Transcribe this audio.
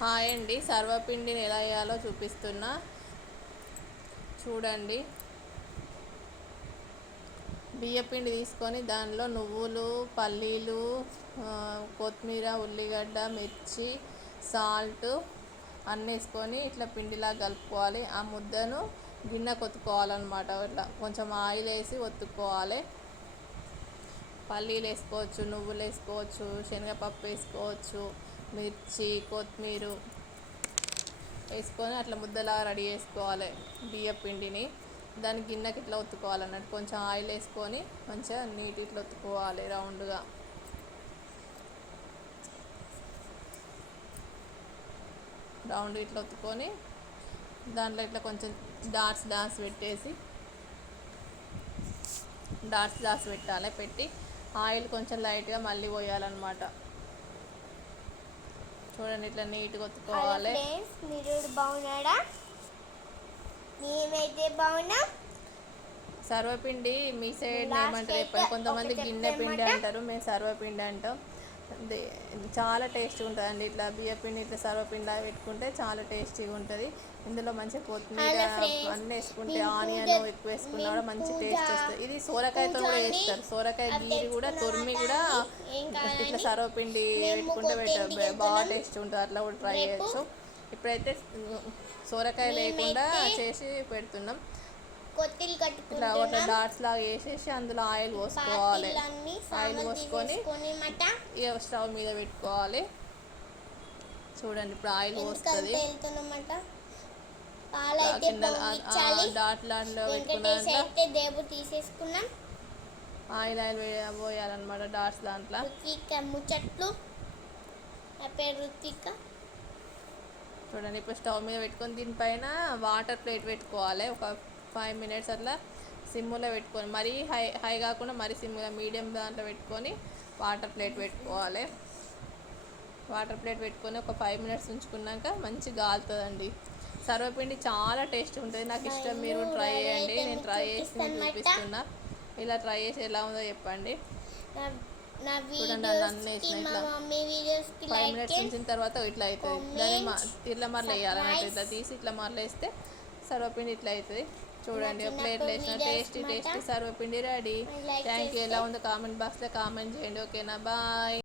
Hi అండి. సర్వపిండిని ఎలా వేయాలో చూపిస్తున్నా. చూడండి. బియ్యపిండి తీసుకొని దానిలో నువ్వులు పల్లీలు కొత్తిమీర ఉల్లిగడ్డ మిర్చి సాల్ట్ అన్నీ వేసుకొని ఇట్లా పిండిలా కలుపుకోవాలి. ఆ ముద్దను గిన్నె కొత్తుకోవాలన్నమాట. ఇట్లా కొంచెం ఆయిల్ వేసి ఒత్తుకోవాలి. పల్లీలు వేసుకోవచ్చు నువ్వులు వేసుకోవచ్చు శనగపప్పు వేసుకోవచ్చు మిర్చి కొత్తిమీర వేసుకొని అట్లా ముద్దలా రెడీ చేసుకోవాలి బియ్య పిండిని. దాని గిన్నెకి ఇట్లా ఒత్తుకోవాలన్నట్టు కొంచెం ఆయిల్ వేసుకొని మంచిగా నీట్ ఇట్లా ఒత్తుకోవాలి రౌండ్గా. రౌండ్ ఇట్లా ఒత్తుకొని దాంట్లో ఇట్లా కొంచెం డాట్స్ డాట్స్ పెట్టేసి డాట్స్ డాట్స్ పెట్టాలి పెట్టి ఆయిల్ కొంచెం లైట్గా మళ్ళీ పోయాలన్నమాట. చూడండి ఇట్లా నీట్గా ఒత్తుకోవాలి. ఫ్రెండ్స్ మీరు బాగున్నారా? మేమైతే బాగున్నాం. సర్వపిండి మీ సైడ్ ఏమంటారు చెప్పండి? కొంతమంది గిన్నె పిండి? అంటారు మేము సర్వపిండి అంటాం. చాలా టేస్ట్ ఉంటుందండి. ఇట్లా బియ్య పిండి ఇట్లా సర్వపిండి పెట్టుకుంటే చాలా టేస్టీగా ఉంటుంది. ఇందులో మంచిగా కొత్తిమీర. అన్నీ వేసుకుంటే ఆనియన్ ఎక్కువ వేసుకున్నా కూడా మంచి టేస్ట్ వస్తుంది. ఇది సోరకాయతో కూడా వేస్తారు సోరకాయ గీరి కూడా తురిమి కూడా సర్వపిండి మేము పెట్టుకుంటే పెట్ట- బాగా. టేస్ట్ ఉంటుంది. అట్లా కూడా ట్రై చేయొచ్చు. ఇప్పుడైతే సోరకాయ లేకుండా చేసి పెడుతున్నాం. ఇట్లా ఒక డాట్స్ లాగా వేసేసి అందులో ఆయిల్ పోసుకోవాలి. ఆయిల్ పోసుకొని ఇక స్టవ్ మీద పెట్టుకోవాలి. చూడండి ఇప్పుడు ఆయిల్ పోస్తుంది. డాట్ లాంటిలో పెట్టుకున్న అయితే దేవు తీసేసుకున్నాం. ఆయిల్ ఆయిల్ పోయాలన్నమాట డాట్స్ దాంట్లో. రుత్విక ముచ్చట్లు. నా పేరు రుత్విక చూడండి ఇప్పుడు స్టవ్ మీద పెట్టుకొని దీనిపైన వాటర్ ప్లేట్ పెట్టుకోవాలి. ఒక ఫైవ్ మినిట్స్ అట్లా సిమ్లో పెట్టుకొని మరీ హై హై కాకుండా మరీ సిమ్గా మీడియం దాంట్లో పెట్టుకొని వాటర్ ప్లేట్ పెట్టుకోవాలి. వాటర్ ప్లేట్ పెట్టుకొని ఒక ఫైవ్ మినిట్స్ ఉంచుకున్నాక మంచి గాలుతుందండి. సర్వపిండి చాలా టేస్ట్ ఉంటుంది. నాకు ఇష్టం మీరు ట్రై చేయండి. నేను ట్రై చేసి చూపిస్తున్నా. ఇలా ట్రై చేసి ఎలా ఉందో చెప్పండి. నా వీడియోస్కి వేసిన మా ఇట్లా. మమ్మీ వీడియోస్కి ఫైవ్ మినిట్స్ ఉంచిన తర్వాత ఇట్లా అవుతుంది దాన్ని ఇట్లా మరలు వేయాలన్నట్టు ఇట్లా తీసి ఇట్లా మరలు వేస్తే సర్వపిండి ఇట్లా అవుతుంది చూడండి ప్లేట్లో వేసిన tasty. Tasty sarvapindi ready. Thank you ఎలా ఉందో కామెంట్ బాక్స్లో కామెంట్ చేయండి. ఓకేనా బాయ్